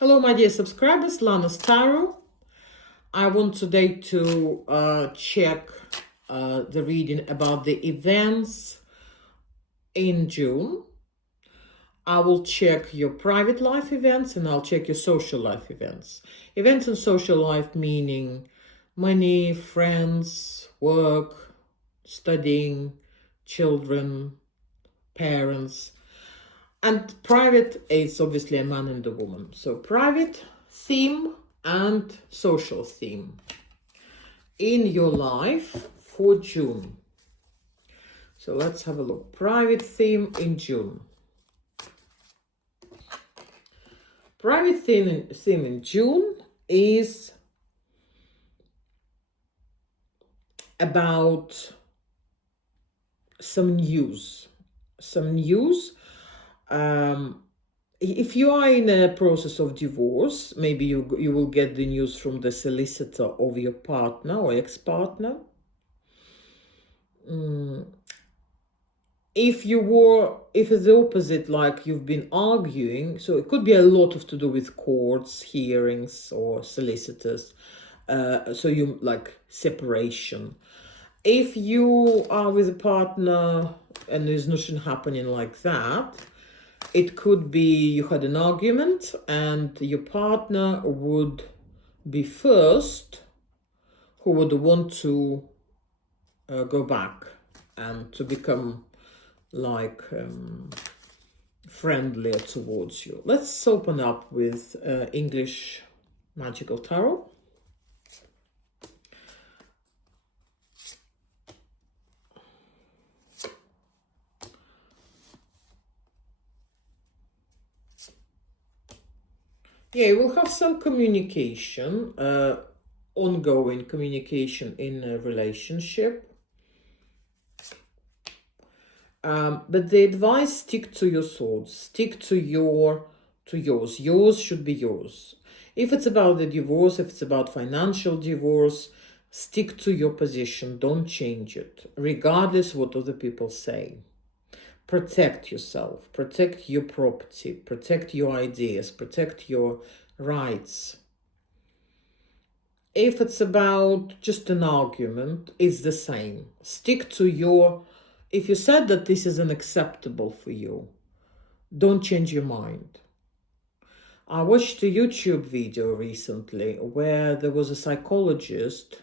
Hello, my dear subscribers, Lanastarot. I want today to check the reading about the events in June. I will check your private life events and I'll check your social life events. Events in social life meaning money, friends, work, studying, children, parents. And private is obviously a man and a woman. So private theme and social theme in your life for June. So let's have a look. Private theme in June. Private theme in June is about some news. If you are in a process of divorce, maybe you will get the news from the solicitor of your partner or ex-partner. If it's the opposite, like you've been arguing, so it could be a lot of to do with courts, hearings, or solicitors. So you like separation. If you are with a partner and there's nothing happening like that, it could be you had an argument and your partner would be first who would want to go back and to become like friendlier towards you. Let's open up with English Magical Tarot. Yeah, we'll have some communication, ongoing communication in a relationship. But the advice, stick to your thoughts, stick to yours. Yours should be yours. If it's about the divorce, if it's about financial divorce, stick to your position. Don't change it, regardless what other people say. Protect yourself, protect your property, protect your ideas, protect your rights. If it's about just an argument, it's the same. Stick to your... If you said that this is unacceptable for you, don't change your mind. I watched a YouTube video recently where there was a psychologist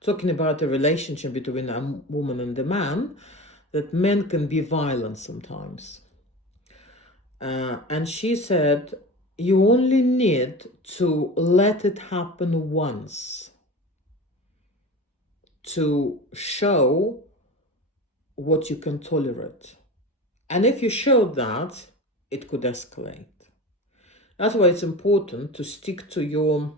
talking about a relationship between a woman and a man, that men can be violent sometimes. And she said, you only need to let it happen once to show what you can tolerate. And if you show that, it could escalate. That's why it's important to stick to your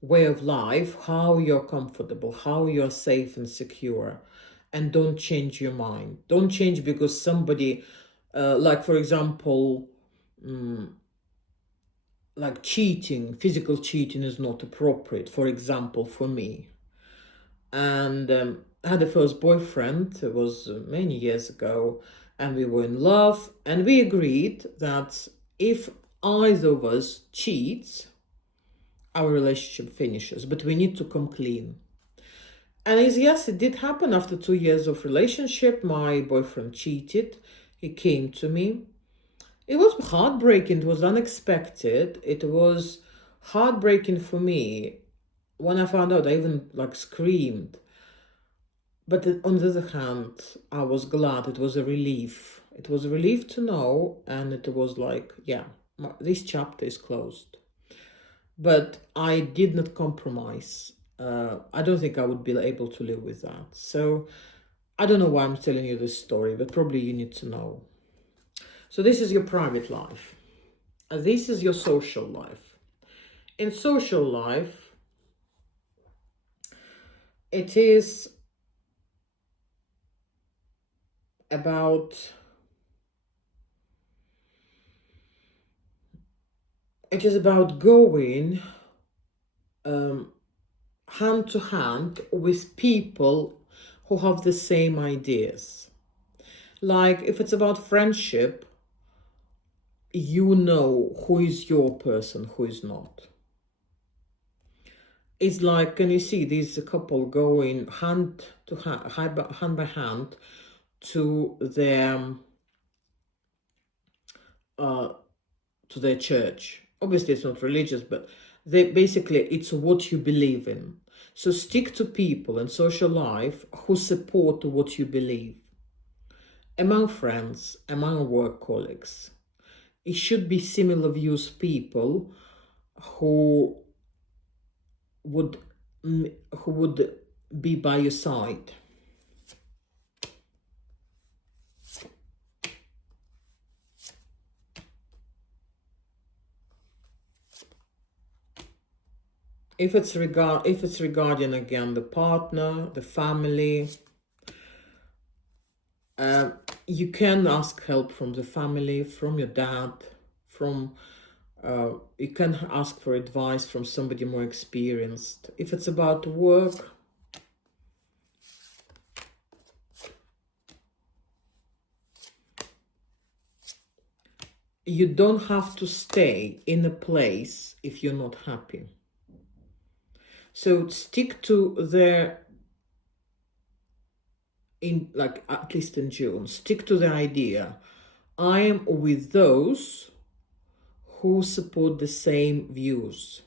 way of life, how you're comfortable, how you're safe and secure, and don't change your mind. Don't change because somebody, like for example, like cheating, physical cheating is not appropriate, for example, for me. And I had a first boyfriend, it was many years ago, and we were in love, and we agreed that if either of us cheats, our relationship finishes, but we need to come clean. And yes, it did happen. After 2 years of relationship, my boyfriend cheated. He came to me. It was heartbreaking. It was unexpected. It was heartbreaking for me. When I found out, I even like screamed. But on the other hand, I was glad. It was a relief. It was a relief to know. And it was like, yeah, this chapter is closed. But I did not compromise. I don't think I would be able to live with that. So I don't know why I'm telling you this story, but probably you need to know. So this is your private life. This is your social life. In social life, it is about going hand to hand with people who have the same ideas. Like if it's about friendship, you know who is your person, who is not. It's like, can you see this couple going hand to hand by hand to uh, their church. Obviously, it's not religious, but they basically it's what you believe in. So stick to people in social life who support what you believe. Among friends, among work colleagues, it should be similar views people who would who would be by your side. If it's regarding again the partner, the family, you can ask help from the family, from your dad, from you can ask for advice from somebody more experienced. If it's about work, you don't have to stay in a place if you're not happy. So stick to the, in like at least in June, stick to the idea. I am with those who support the same views.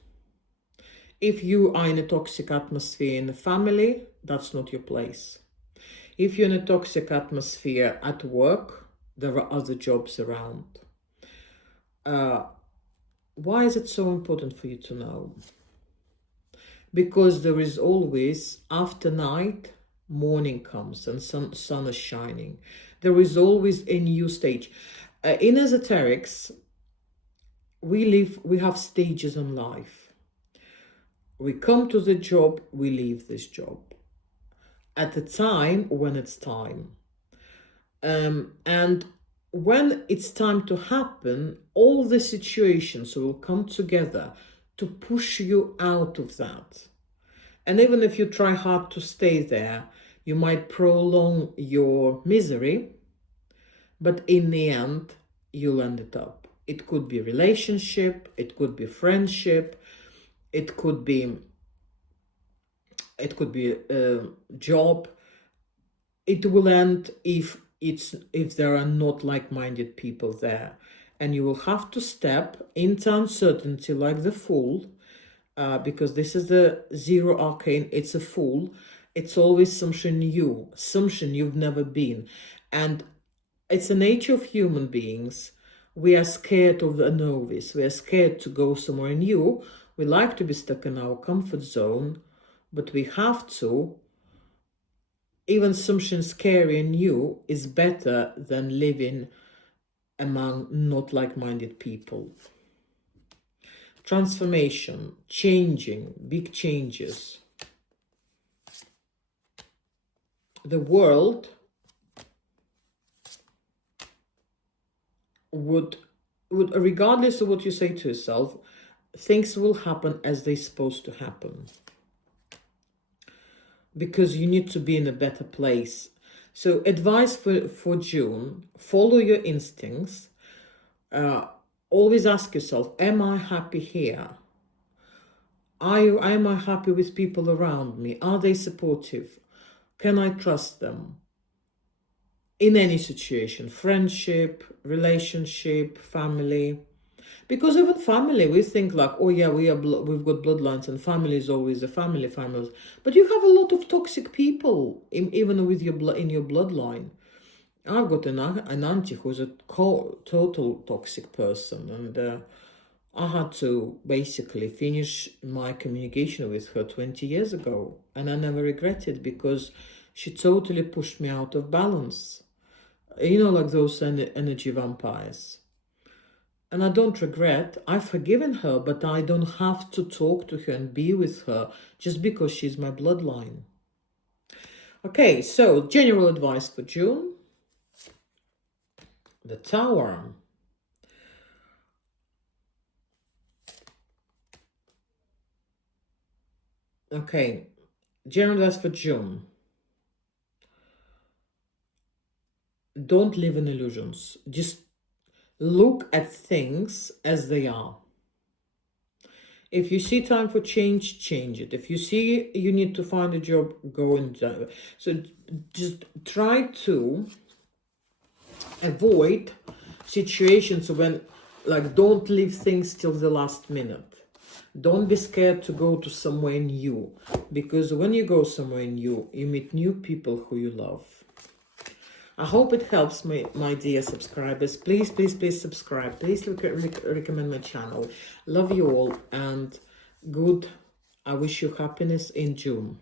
If you are in a toxic atmosphere in the family, that's not your place. If you're in a toxic atmosphere at work, there are other jobs around. Why is it so important for you to know? Because there is always, after night, morning comes and sun is shining. There is always a new stage. In esoterics, we have stages in life. We come to the job, we leave this job at the time when it's time. And when it's time to happen, all the situations will come together to push you out of that. And even if you try hard to stay there, you might prolong your misery, but in the end, you'll end it up. It could be relationship, it could be friendship, it could be a job. It will end if there are not like-minded people there, and you will have to step into uncertainty like the fool, because this is the zero arcane. It's a fool. It's always something new, something you've never been, and it's the nature of human beings. We are scared of the novice. We are scared to go somewhere new. We like to be stuck in our comfort zone, but we have to. Even something scary and new is better than living among not like-minded people. Transformation, changing, big changes. The world would, regardless of what you say to yourself, things will happen as they're supposed to happen. Because you need to be in a better place. So advice for June, follow your instincts. Always ask yourself, am I happy here? Am I happy with people around me? Are they supportive? Can I trust them? In any situation, friendship, relationship, family. Because even family, we think like, oh yeah, we've got bloodlines and family is always a family, families. But you have a lot of toxic people, even with in your bloodline. I've got an auntie who's a total toxic person, and I had to basically finish my communication with her 20 years ago, and I never regretted because she totally pushed me out of balance. You know, like those energy vampires. And I don't regret. I've forgiven her, but I don't have to talk to her and be with her just because she's my bloodline. Okay, so general advice for June. The Tower. Okay, general advice for June. Don't live in illusions. Just Look at things as they are. If you see time for change, change it. If you see you need to find a job, go and do it. So just try to avoid situations when, like, don't leave things till the last minute. Don't be scared to go to somewhere new, because when you go somewhere new, you meet new people who you love. I hope it helps my dear subscribers. Please, please, please subscribe. Please recommend my channel. Love you all, and good. I wish you happiness in June.